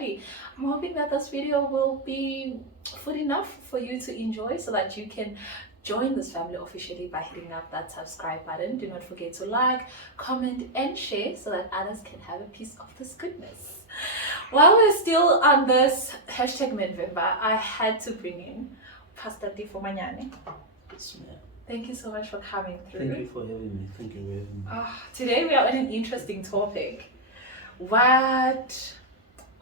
family. I'm hoping that this video will be food enough for you to enjoy so that you can join this family officially by hitting up that subscribe button. Do not forget to like, comment, and share so that others can have a piece of this goodness. While we're still on this hashtag Menvember, I had to bring in Pastor Tefo Manyane. Yes, ma'am. Thank you so much for coming through. Thank you for having me. Thank you for having me. Today we are on an interesting topic. What,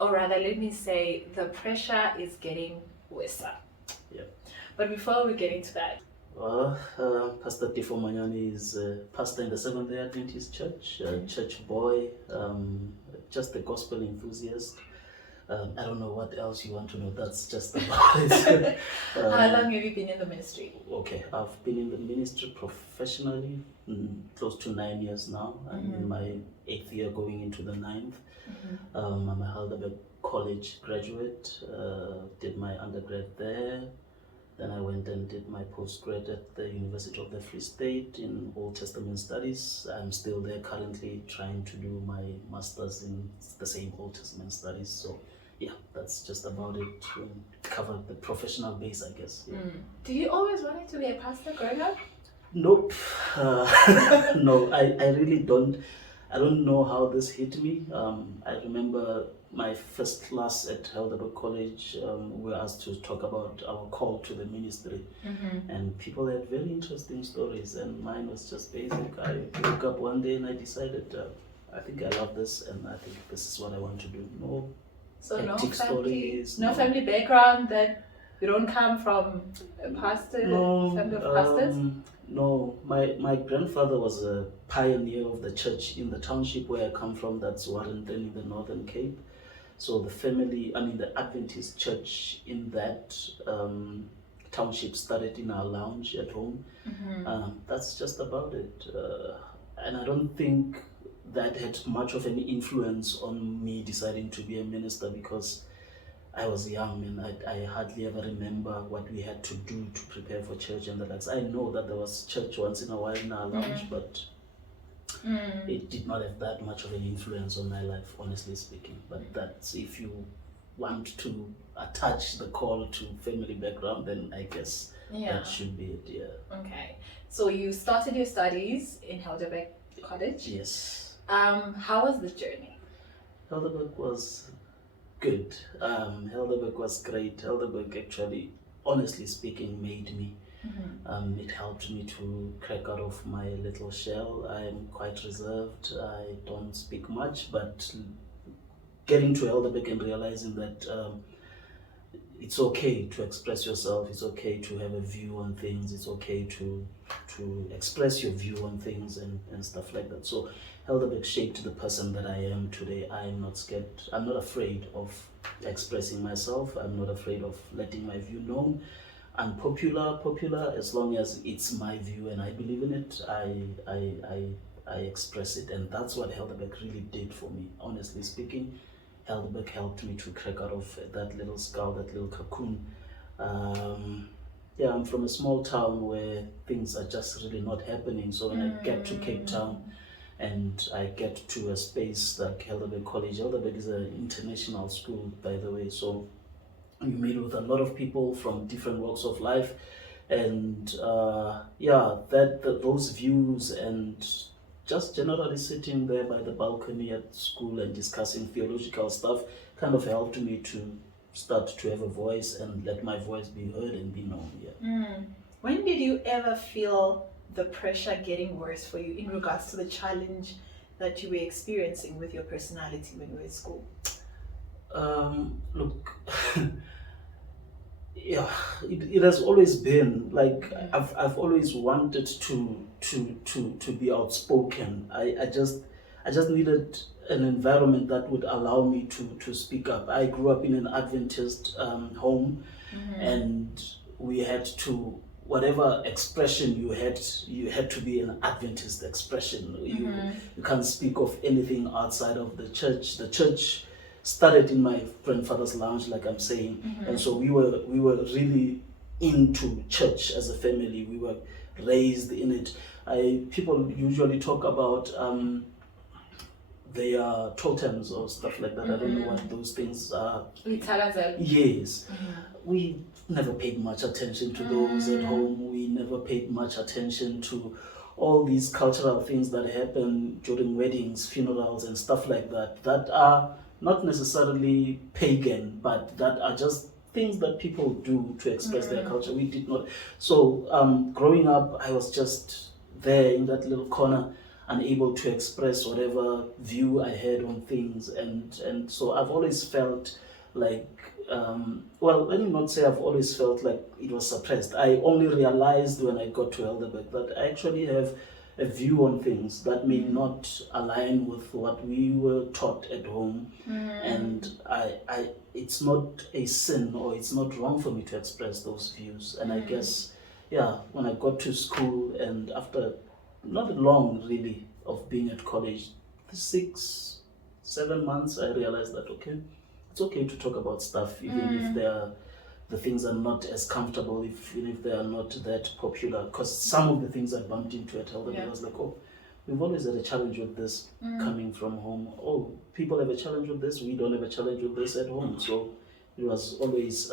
or rather let me say, the pressure is getting worse. Yeah. But before we get into that, Pastor Tefo Manyane is a pastor in the Seventh-day Adventist Church, a church boy, just a gospel enthusiast. I don't know what else you want to know. That's just about it. how long have you been in the ministry? Okay, I've been in the ministry professionally close to 9 years now. I'm in my 8th year going into the 9th. I'm a Heidelberg College graduate, did my undergrad there. Then I went and did my postgrad at the University of the Free State in Old Testament Studies. I'm still there currently trying to do my master's in the same Old Testament studies. So yeah, that's just about it. Cover the professional base, I guess. Yeah. Did you always wanted to be a pastor growing up? Nope. No, I really don't. I don't know how this hit me. I remember my first class at Heidelberg College, we were asked to talk about our call to the ministry. And people had very interesting stories, and mine was just basic. I woke up one day and I decided, I think I love this, and I think this is what I want to do. So no hectic family, stories, no family background, that you don't come from a pastor, family of pastors? No, my grandfather was a pioneer of the church in the township where I come from. That's Warrenton in the Northern Cape. So the family, the Adventist church in that township started in our lounge at home. That's just about it. And I don't think that had much of an influence on me deciding to be a minister, because I was young and I hardly ever remember what we had to do to prepare for church and the likes. I know that there was church once in a while in our lounge, but it did not have that much of an influence on my life, honestly speaking. But that's, if you want to attach the call to family background, then I guess that should be it, yeah. Okay. So you started your studies in Heidelberg College? Yes. How was the journey? Heidelberg was good. Heidelberg was great. Heidelberg actually, honestly speaking, made me. It helped me to crack out of my little shell. I'm quite reserved. I don't speak much, but getting to Heidelberg and realizing that it's okay to express yourself. It's okay to have a view on things. It's okay to express your view on things and stuff like that. So Heidelberg shaped the person that I am today. I'm not scared. I'm not afraid of expressing myself. I'm not afraid of letting my view known. Popular, as long as it's my view and I believe in it, I express it. And that's what Heidelberg really did for me, honestly speaking. Heidelberg helped me to crack out of that little skull, that little cocoon. I'm from a small town where things are just really not happening. So when I get to Cape Town and I get to a space like Heidelberg College, Heidelberg is an international school, by the way. So you meet with a lot of people from different walks of life. And those views and just generally sitting there by the balcony at school and discussing theological stuff kind of helped me to start to have a voice and let my voice be heard and be known. When did you ever feel the pressure getting worse for you in regards to the challenge that you were experiencing with your personality when you were at school? Look, it has always been like I've always wanted to be outspoken. I just needed an environment that would allow me to speak up. I grew up in an Adventist home, and we had to, whatever expression you had to be an Adventist expression. You can't speak of anything outside of the church. The church started in my grandfather's lounge, like I'm saying, and so we were really into church as a family. We were raised in it. People usually talk about they are totems or stuff like that. I don't know what those things are. Yes. We never paid much attention to those at home. We never paid much attention to all these cultural things that happen during weddings, funerals, and stuff like that, that are not necessarily pagan, but that are just things that people do to express their culture. We did not. So growing up, I was just there in that little corner, unable to express whatever view I had on things, and so I've always felt like, well, let me not say I've always felt like it was suppressed. I only realized when I got to Helderberg that I actually have a view on things that may not align with what we were taught at home, and it's not a sin or it's not wrong for me to express those views. And I guess, yeah, when I got to school and after not long really of being at college, 6-7 months, I realized that it's okay to talk about stuff, even if the things are not as comfortable, even if they are not that popular. Because some of the things I bumped into at Helderberg, I was like, oh, we've always had a challenge with this coming from home. Oh, people have a challenge with this. We don't have a challenge with this at home. So it was always.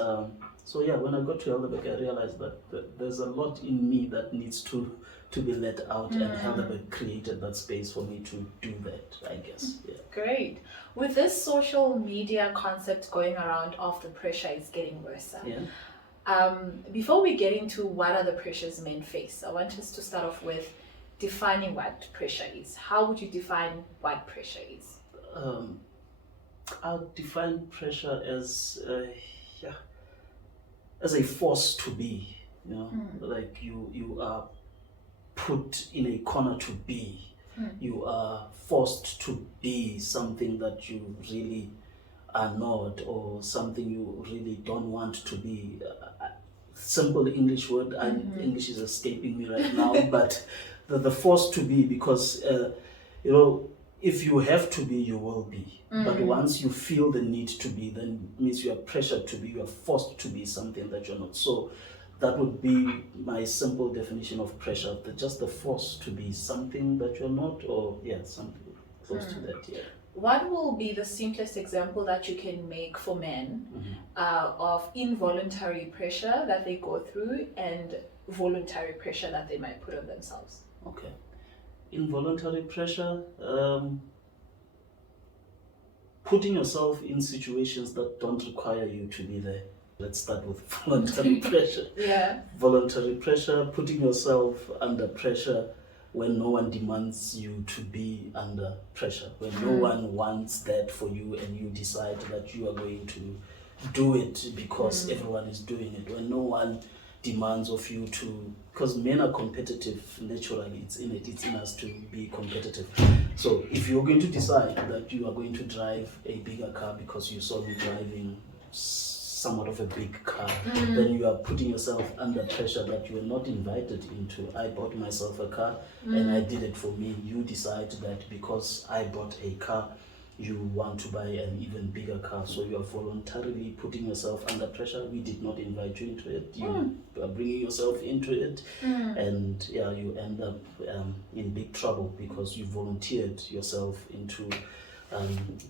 So yeah, when I got to Helderberg, I realized that there's a lot in me that needs to be let out, and Helderberg created that space for me to do that, I guess. Yeah. Great. With this social media concept going around of the pressure is getting worse. Before we get into what are the pressures men face, I want us to start off with defining what pressure is. How would you define what pressure is? I'll define pressure as a force to be. Like you are put in a corner to be. You are forced to be something that you really are not, or something you really don't want to be. Simple English word, and English is escaping me right now, but the force to be, because if you have to be, you will be. But once you feel the need to be, then it means you are pressured to be, you are forced to be something that you're not. So that would be my simple definition of pressure, just the force to be something that you're not, or something close to that. Yeah. What will be the simplest example that you can make for men of involuntary pressure that they go through and voluntary pressure that they might put on themselves? Okay. Involuntary pressure, putting yourself in situations that don't require you to be there. Let's start with voluntary pressure. Voluntary pressure, putting yourself under pressure when no one demands you to be under pressure, when no one wants that for you and you decide that you are going to do it because everyone is doing it, when no one demands of you to, because men are competitive naturally, it's in us to be competitive. So if you're going to decide that you are going to drive a bigger car because you saw me driving somewhat of a big car, then you are putting yourself under pressure that you were not invited into. I bought myself a car and I did it for me. You decide that because I bought a car, you want to buy an even bigger car, so you are voluntarily putting yourself under pressure. We did not invite you into it. You are bringing yourself into it, and you end up in big trouble because you volunteered yourself into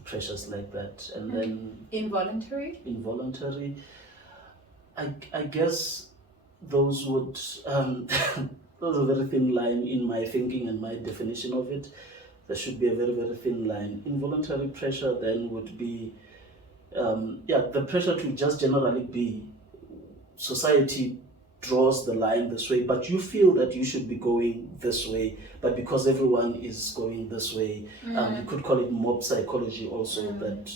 pressures like that. And then involuntary, I guess those would those are a very thin line in my thinking and my definition of it. There should be a very, very thin line. Involuntary pressure then would be the pressure to just generally be, society draws the line this way, but you feel that you should be going this way, but because everyone is going this way, you could call it mob psychology also, that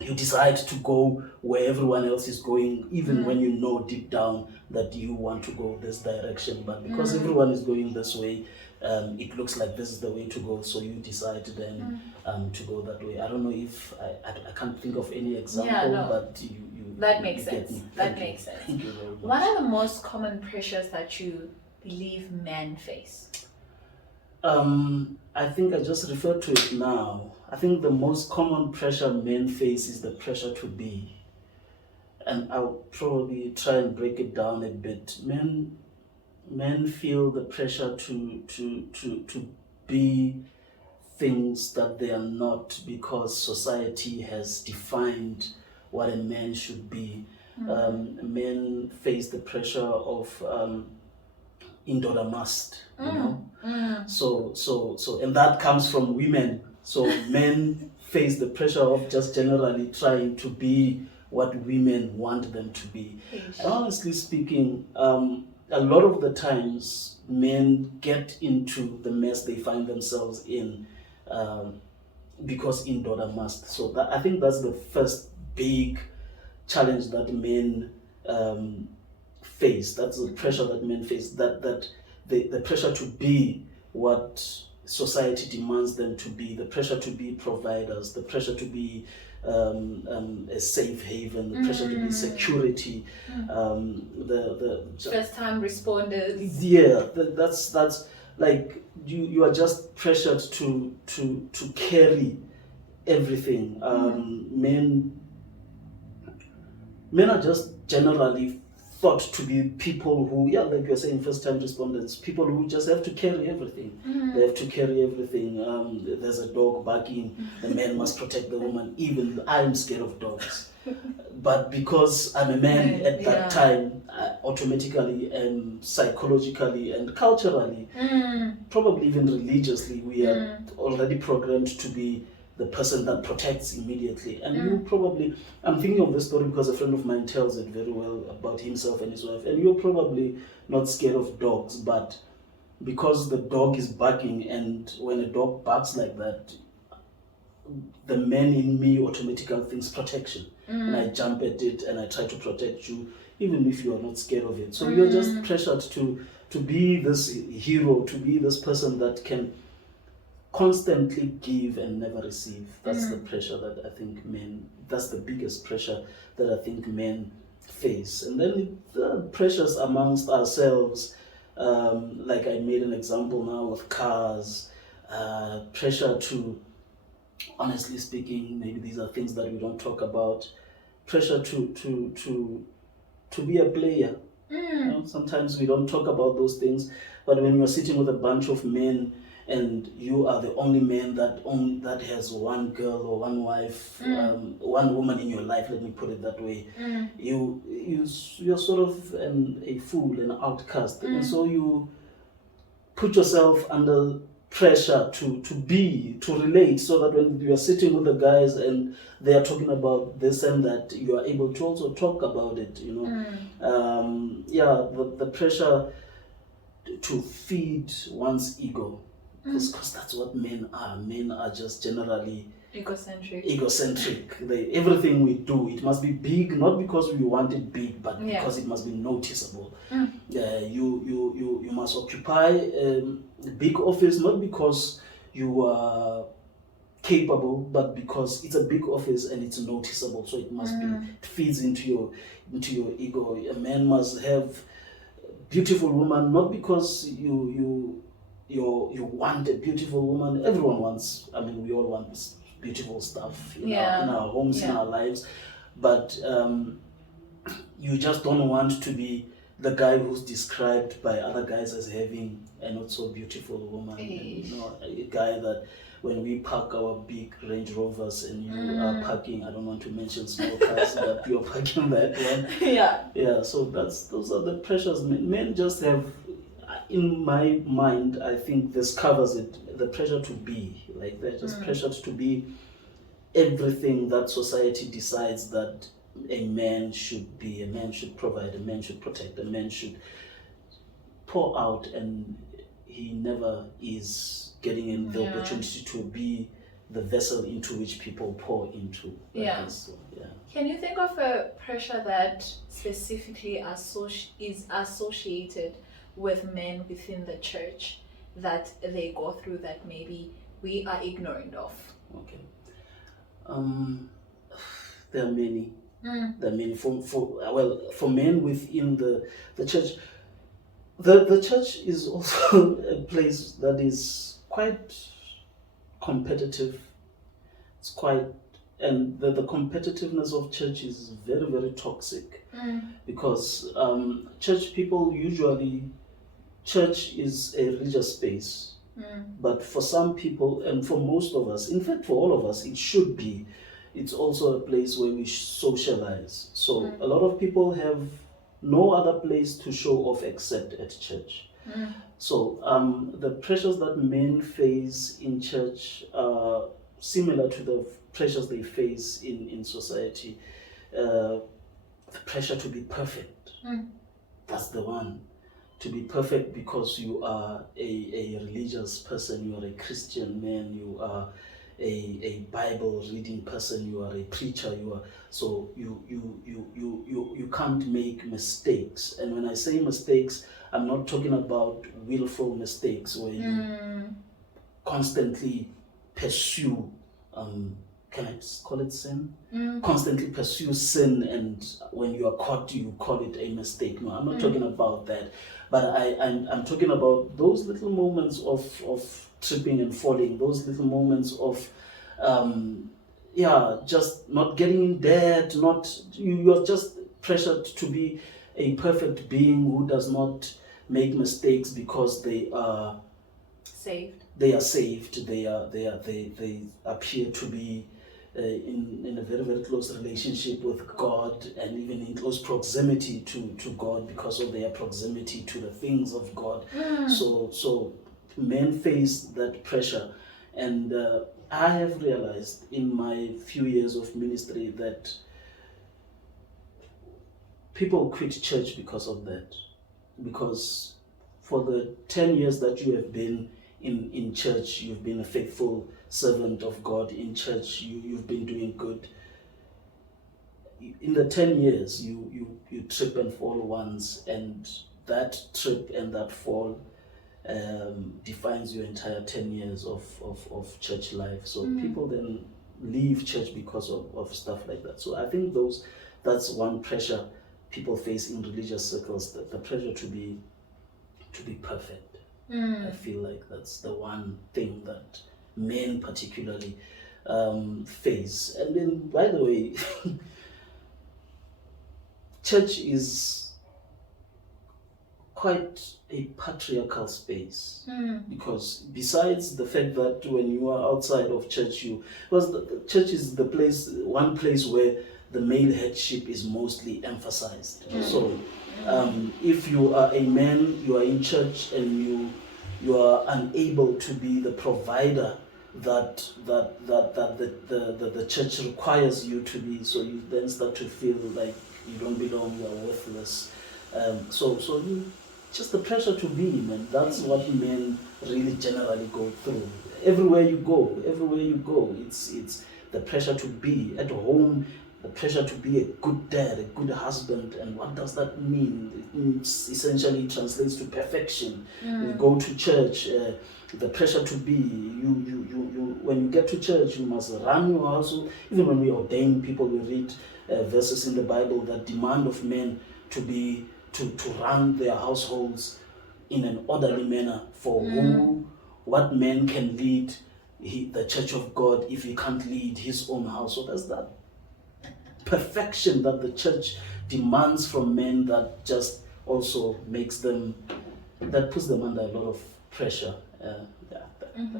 you decide to go where everyone else is going, even when you know deep down that you want to go this direction, but because everyone is going this way, it looks like this is the way to go, so you decide then to go that way. I don't know if I can't think of any example, but you that makes sense. That makes sense. Thank you very much. What are the most common pressures that you believe men face? I think I just referred to it now. I think the most common pressure men face is the pressure to be. And I'll probably try and break it down a bit. Men feel the pressure to be things that they are not because society has defined what a man should be. Men face the pressure of indoor must, you know. So, and that comes from women. So men face the pressure of just generally trying to be what women want them to be. And honestly speaking, a lot of the times men get into the mess they find themselves in because indoor must. So that, I think that's the first big challenge that men face. That's the pressure that men face. That the pressure to be what society demands them to be. The pressure to be providers. The pressure to be a safe haven. The pressure to be security. The first time responders. Yeah, that's like you are just pressured to carry everything. Men are just generally thought to be people who, yeah, like you're saying, first time respondents, people who just have to carry everything. They have to carry everything. There's a dog barking, the man must protect the woman. Even I'm scared of dogs. But because I'm a man at that time, automatically and psychologically and culturally, probably even religiously, we are already programmed to be the person that protects immediately. And you probably, I'm thinking of this story because a friend of mine tells it very well about himself and his wife. And you're probably not scared of dogs, but because the dog is barking, and when a dog barks like that, the man in me automatically thinks protection. And I jump at it and I try to protect you, even if you are not scared of it. So you're just pressured to be this hero, to be this person that can constantly give and never receive. That's the pressure that I think that's the biggest pressure that I think men face. And then the pressures amongst ourselves, like I made an example now with cars, pressure to, honestly speaking, maybe these are things that we don't talk about, pressure to be a player. You know, sometimes we don't talk about those things, but when you're sitting with a bunch of men and you are the only man that has one girl or one wife, one woman in your life, let me put it that way, you're sort of a fool, an outcast, and so you put yourself under pressure to relate, so that when you are sitting with the guys and they are talking about this and that, you are able to also talk about it, you know. The pressure to feed one's ego, because that's what men are. Men are just generally egocentric. Everything we do, it must be big, not because we want it big, but because it must be noticeable. You must occupy a big office, not because you are capable, but because it's a big office and it's noticeable. So it must be, it feeds into your ego. A man must have beautiful woman, not because you want a beautiful woman. Everyone wants, I mean, we all want beautiful stuff in our homes, in our lives, but you just don't want to be the guy who's described by other guys as having a not so beautiful woman. And, you know, a guy that when we park our big Range Rovers and you are parking, I don't want to mention small cars, but you're parking that one. So those are the pressures men just have. In my mind, I think this covers it. The pressure to be, like they're just pressured to be everything that society decides that a man should be. A man should provide, a man should protect, a man should pour out, and he never is getting in the opportunity to be the vessel into which people pour into. Can you think of a pressure that specifically is associated with men within the church that they go through that maybe we are ignorant of? Okay. There are many. There are many. For men within the church, the church is also a place that is quite competitive. It's quite, and the competitiveness of church is very, very toxic, because church people usually, church is a religious space, But for some people, and for most of us, in fact, for all of us, it should be. It's also a place where we socialize. So a lot of people have no other place to show off except at church. So the pressures that men face in church are similar to the pressures they face in society. The pressure to be perfect. That's the one. To be perfect because you are a religious person, you are a Christian man, you are a Bible reading person, you are a preacher, you can't make mistakes. And when I say mistakes, I'm not talking about willful mistakes where you constantly pursue can I call it sin? Constantly pursue sin, and when you are caught, you call it a mistake. No, I'm not talking about that. But I'm talking about those little moments of tripping and falling, those little moments of, just not getting in debt, you are just pressured to be a perfect being who does not make mistakes because they are saved. They appear to be in a very, very close relationship with God, and even in close proximity to God because of their proximity to the things of God. So men face that pressure, and I have realized in my few years of ministry that people quit church because of that. Because for the 10 years that you have been in church, you've been a faithful servant of God in church, you've been doing good. In the 10 years, you trip and fall once, and that trip and that fall defines your entire 10 years of church life. So people then leave church because of stuff like that. So I think that's one pressure people face in religious circles, the pressure to be perfect. I feel like that's the one thing that men particularly face. And then, by the way, church is quite a patriarchal space, because besides the fact that when you are outside of church, the church is one place where the male headship is mostly emphasized. So if you are a man, you are in church, and you are unable to be the provider that the church requires you to be, so you then start to feel like you don't belong, you are worthless. So just the pressure to be, man, that's what men really generally go through. Everywhere you go, it's the pressure to be at home, the pressure to be a good dad, a good husband. And what does that mean? It essentially translates to perfection. We go to church, the pressure to be, when you get to church, you must run your household. Even when we ordain people, we read verses in the Bible that demand of men to run their households in an orderly manner. For what man can lead the church of God if he can't lead his own house? So there's that perfection that the church demands from men that just also puts them under a lot of pressure. I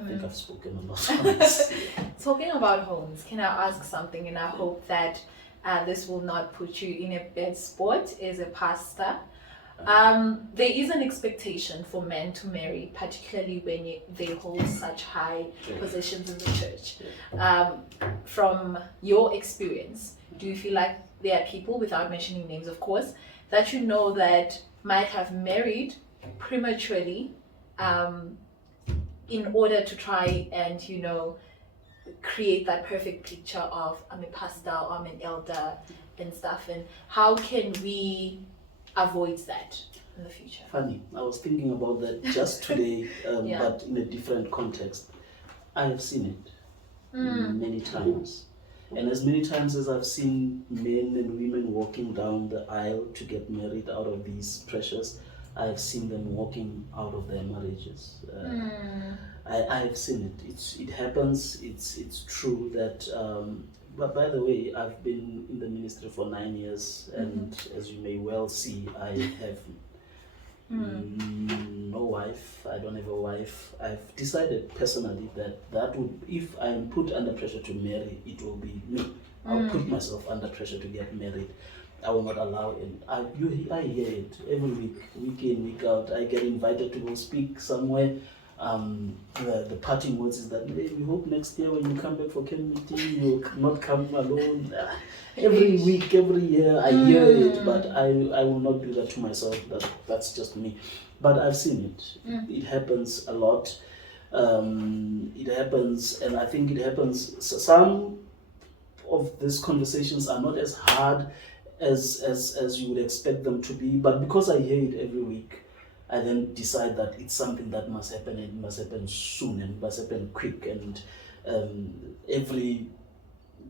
think I've spoken a lot on this. Talking about homes, can I ask something? And I hope that this will not put you in a bad spot as a pastor. There is an expectation for men to marry, particularly when they hold such high positions in the church. From your experience, do you feel like there are people, without mentioning names of course, that you know that might have married prematurely in order to try and, create that perfect picture of I'm a pastor or I'm an elder and stuff, and how can we avoid that in the future? Funny, I was thinking about that just today, but in a different context. I have seen it many times. And as many times as I've seen men and women walking down the aisle to get married out of these pressures, I've seen them walking out of their marriages. I've seen it. It happens. It's true that. But by the way, I've been in the ministry for 9 years, and as you may well see, I have No wife. I don't have a wife. I've decided personally that would, if I'm put under pressure to marry, it will be me. I'll put myself under pressure to get married. I will not allow it. I hear it every week in, week out. I get invited to go speak somewhere. The parting words is that, "Hey, we hope next year when you come back for Ken meeting, you'll not come alone." Every week, every year, I hear it, but I will not do that to myself. That's just me. But I've seen it. It happens a lot. It happens, and I think it happens. Some of these conversations are not as hard as you would expect them to be, but because I hear it every week, I then decide that it's something that must happen, and it must happen soon, and it must happen quick. And every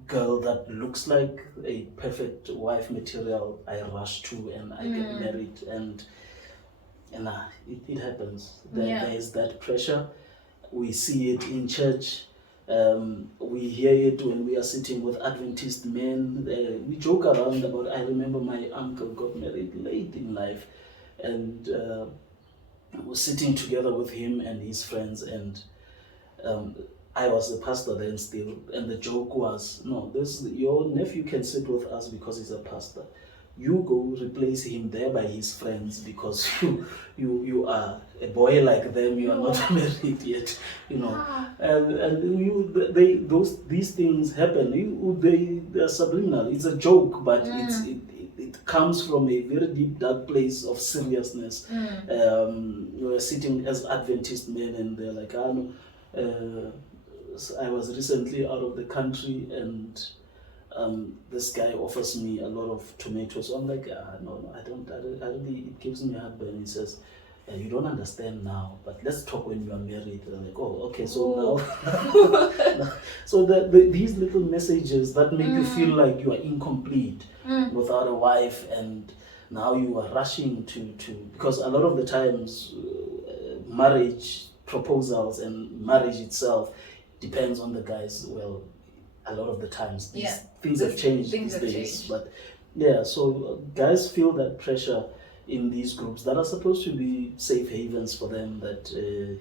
girl that looks like a perfect wife material, I rush to, and I get married, and it happens. There is that pressure. We see it in church. We hear it when we are sitting with Adventist men. We joke around about, I remember my uncle got married late in life, and was sitting together with him and his friends, and I was a pastor then still, and the joke was, "No, your nephew can sit with us because he's a pastor. You go replace him there by his friends because you are a boy like them. You are not married yet, you know." These things happen. They're subliminal. It's a joke, but it comes from a very deep, dark place of seriousness. We're sitting as Adventist men, and they're like, I was recently out of the country, and this guy offers me a lot of tomatoes. So I'm like, no, I don't. It gives me heartburn. He says, "You don't understand now, but let's talk when you are married." And I'm like, "Oh, okay." So now, so these little messages that make you feel like you are incomplete without a wife, and now you are rushing to because a lot of the times marriage proposals and marriage itself depends on the guys. Well, a lot of the times things have changed these days, but so guys feel that pressure in these groups that are supposed to be safe havens for them, that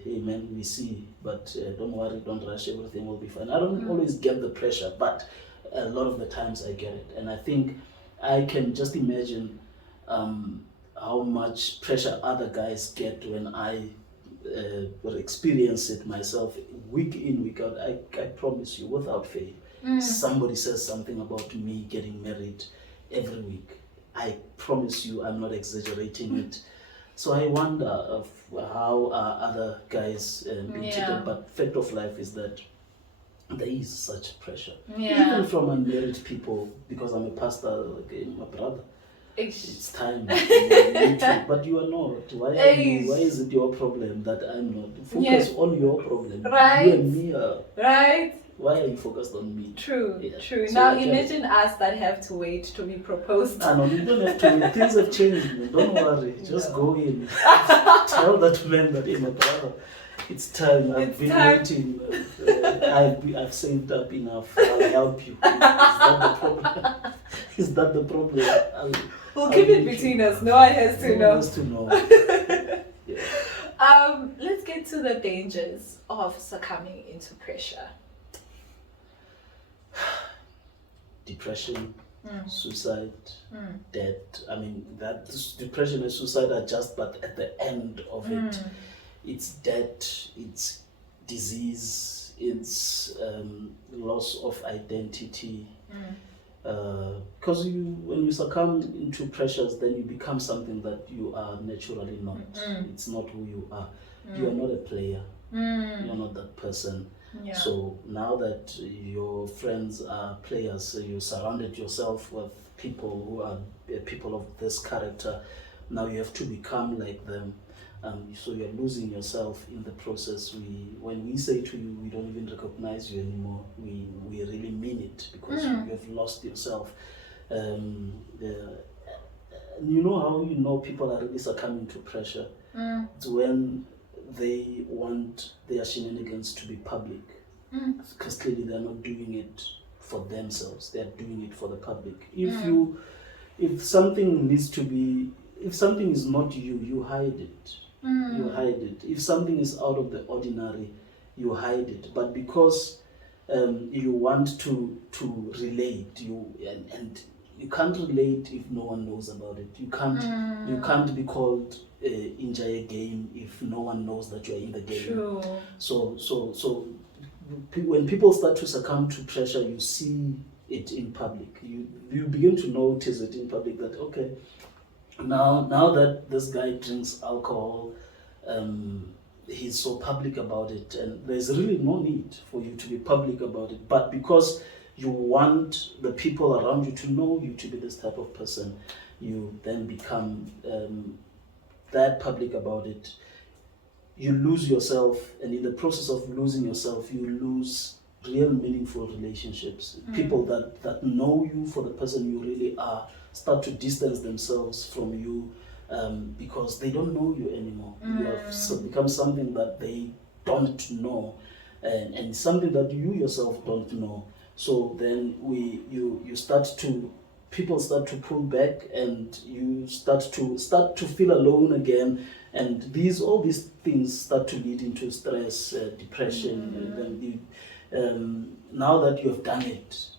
hey man, we see, but don't worry, don't rush, everything will be fine. I don't always get the pressure, but a lot of the times I get it, and I think I can just imagine how much pressure other guys get when I experience it myself week in, week out. I promise you, without fail, somebody says something about me getting married every week. I promise you, I'm not exaggerating it. So I wonder of how other guys being treated. But fact of life is that there is such pressure, even from unmarried people. Because I'm a pastor, like my brother. It's time. You too. But you are not. Why is it your problem that I'm not? Focus on your problem. Right. You and me are. Right. Why are you focused on me? True. So now imagine us that have to wait to be proposed. No, you don't have to wait. Things have changed, man. Don't worry. Just go in. Tell that man that, "Hey, my brother, it's time. I've been waiting. I've saved up enough. I'll help you." Is that the problem? We'll keep it between us. No one has to know. No one has to know. Let's get to the dangers of succumbing into pressure. Depression, suicide, death. I mean, that depression and suicide are just, but at the end of it, it's death, it's disease, it's loss of identity. Because when you succumb into pressures, then you become something that you are naturally not. It's not who you are. You are not a player. You're not that person. So now that your friends are players, so you surrounded yourself with people who are people of this character, now you have to become like them. So you're losing yourself in the process. When we say to you, we don't even recognize you anymore, we really mean it, because you have lost yourself. You know how you know people are really succumbing to pressure? It's when they want their shenanigans to be public, because clearly they're not doing it for themselves, they're doing it for the public. If something needs to be if something is not you, you hide it. You hide it. If something is out of the ordinary, you hide it. But because you want to relate, and you can't relate if no one knows about it. You can't be called in a game if no one knows that you are in the game. True. So when people start to succumb to pressure, you see it in public. You begin to notice it in public that, okay, now that this guy drinks alcohol, he's so public about it, and there's really no need for you to be public about it. But because you want the people around you to know you to be this type of person, you then become that public about it. You lose yourself, and in the process of losing yourself, you lose real meaningful relationships. People that know you for the person you really are start to distance themselves from you because they don't know you anymore. You have become something that they don't know, and something that you yourself don't know. So then people start to pull back, and you start to feel alone again, and all these things start to lead into stress, depression, and then now that you have done it,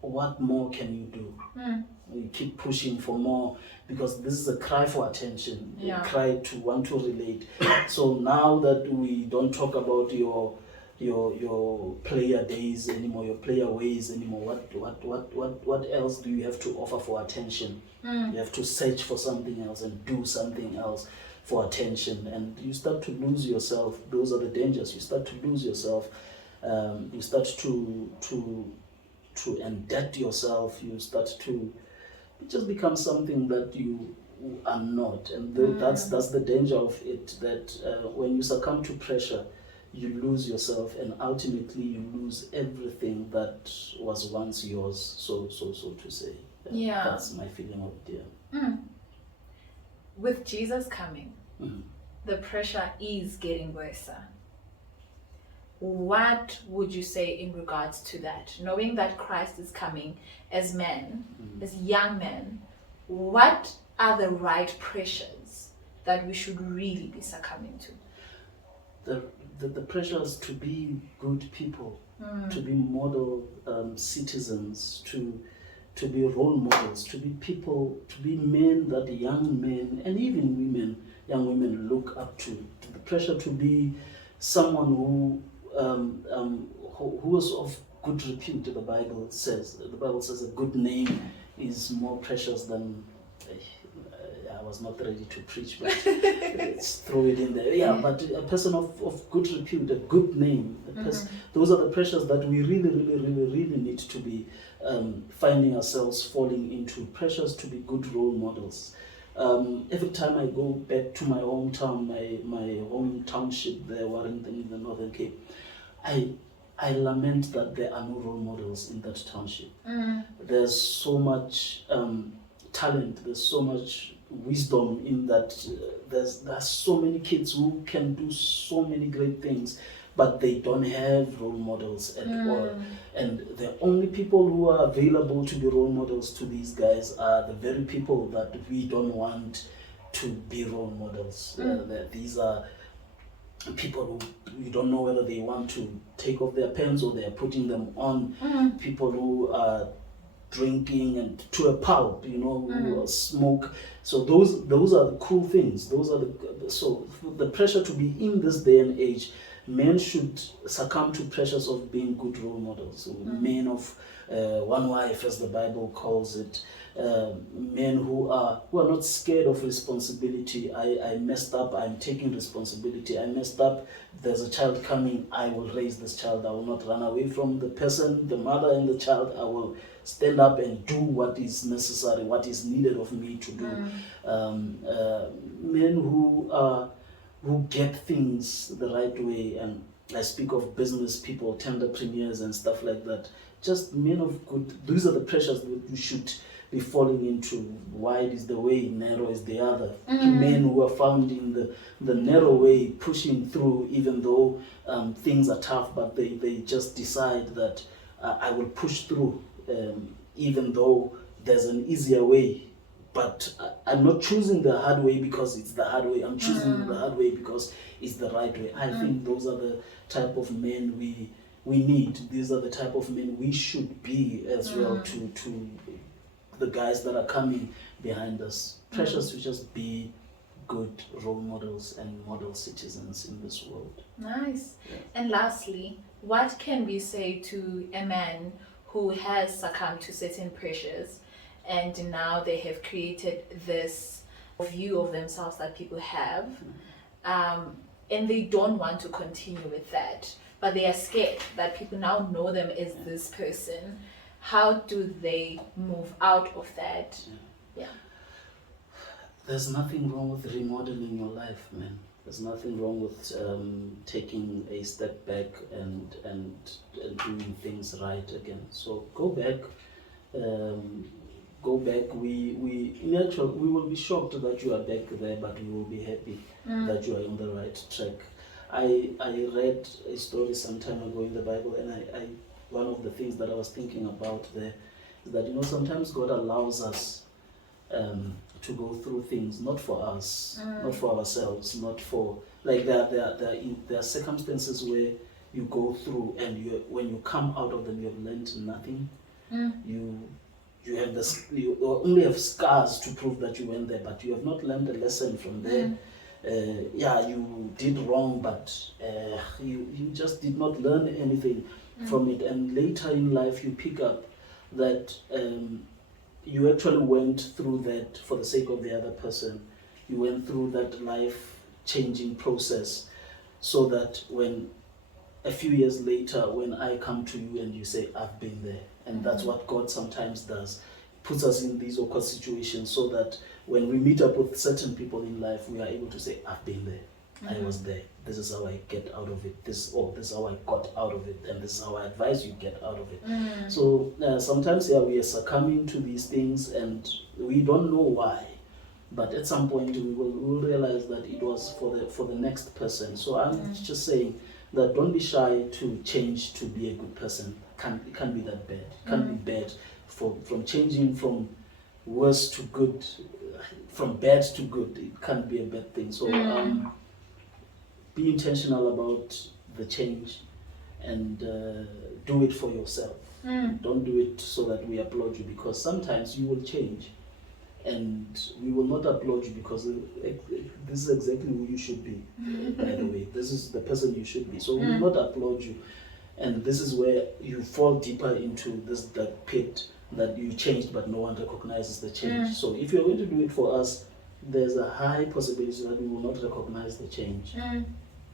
what more can you do? You keep pushing for more, because this is a cry for attention, a cry to want to relate. So now that we don't talk about your player days anymore, your player ways anymore, what else do you have to offer for attention? You have to search for something else and do something else for attention, and you start to lose yourself. Those are the dangers. You start to lose yourself. You start to indebt yourself. You start to just become something that you are not, and that's the danger of it. That when you succumb to pressure, you lose yourself, and ultimately you lose everything that was once yours, so to say. That's my feeling of it. With Jesus coming, the pressure is getting worse. What would you say in regards to that? Knowing that Christ is coming as men, as young men, what are the right pressures that we should really be succumbing to? The pressures to be good people, to be model citizens, to be role models, to be people, to be men that young men and even young women look up to. The pressure to be someone who is of good repute. The Bible says a good name is more precious than. I was not ready to preach, but let's throw it in there. Yeah, but a person of good repute, a good name. Those are the pressures that we really need to be finding ourselves falling into. Pressures to be good role models. Every time I go back to my hometown, my home township there, Warrington in the Northern Cape, I lament that there are no role models in that township. There's so much talent, there's so much wisdom in that. There's so many kids who can do so many great things, but they don't have role models at all. And the only people who are available to be role models to these guys are the very people that we don't want to be role models. These are people who you don't know whether they want to take off their pants or they are putting them on. People who are drinking and to a pulp, who smoke. So those are the cool things. So the pressure to be in this day and age, men should succumb to pressures of being good role models. So men of one wife, as the Bible calls it. Men who are not scared of responsibility. I messed up, I'm taking responsibility. I messed up, there's a child coming, I will raise this child. I will not run away from the person, the mother and the child. I will stand up and do what is necessary, what is needed of me to do. Men who get things the right way, and I speak of business people, entrepreneurs and stuff like that. Just men of good. These are the pressures that you should be falling into. Wide is the way, narrow is the other. Men who are found in the narrow way, pushing through even though things are tough, but they just decide that I will push through even though there's an easier way. but I'm not choosing the hard way because it's the hard way. I'm choosing the hard way because it's the right way. I think those are the type of men we need. These are the type of men we should be as well to the guys that are coming behind us. Precious to just be good role models and model citizens in this world. Nice. Yeah. And lastly, what can we say to a man who has succumbed to certain pressures and now they have created this view of themselves that people have, and they don't want to continue with that, but they are scared that people now know them as this person? How do they move out of that? Yeah. There's nothing wrong with remodeling your life, man. There's nothing wrong with taking a step back and doing things right again. So go back. Go back. We will be shocked that you are back there, but we will be happy that you are on the right track. I read a story some time ago in the Bible, and I one of the things that I was thinking about there is that sometimes God allows us to go through things not for us, not for ourselves, not for there are circumstances where you go through and when you come out of them you have learned nothing. You have you only have scars to prove that you went there, but you have not learned a lesson from there. You did wrong, but you just did not learn anything from it. And later in life, you pick up that you actually went through that for the sake of the other person. You went through that life-changing process, so that when a few years later, when I come to you and you say, I've been there. And that's what God sometimes does. Puts us in these awkward situations so that when we meet up with certain people in life, we are able to say, I've been there. I was there. This is how I get out of it. This is how I got out of it. And this is how I advise you get out of it. So sometimes we are succumbing to these things and we don't know why. But at some point we will realize that it was for the next person. So I'm just saying that don't be shy to change to be a good person. It can't be that bad. It can't be bad from changing from worse to good, from bad to good. It can't be a bad thing. So be intentional about the change and do it for yourself. Don't do it so that we applaud you, because sometimes you will change and we will not applaud you because this is exactly who you should be. By the way, this is the person you should be. So we will not applaud you. And this is where you fall deeper into that pit that you changed, but no one recognizes the change. So if you're going to do it for us, there's a high possibility that we will not recognize the change.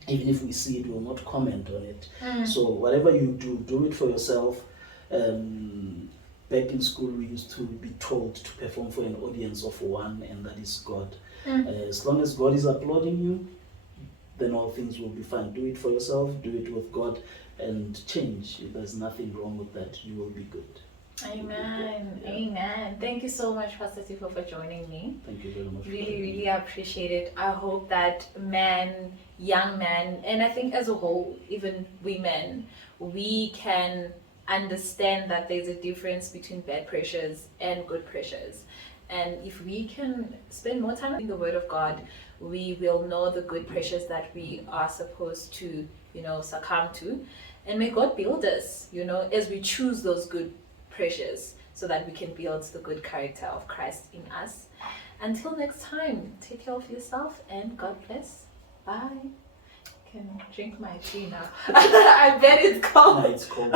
Even if we see it, we will not comment on it. So whatever you do it for yourself. Back in school, we used to be told to perform for an audience of one, and that is God. As long as God is applauding you, then all things will be fine. Do it for yourself, do it with God, and change. There's nothing wrong with that. You will be good. Amen. Yeah. Amen. Thank you so much, Pastor Tefo, for joining me. Thank you very much. Really appreciate it. I hope that young men, and I think as a whole, even women, we can understand that there's a difference between bad pressures and good pressures. And if we can spend more time in the Word of God, we will know the good pressures that we are supposed to, succumb to. And may God build us, as we choose those good pressures, so that we can build the good character of Christ in us. Until next time, take care of yourself and God bless. Bye. I can drink my tea now. I bet it's cold. No, it's cold.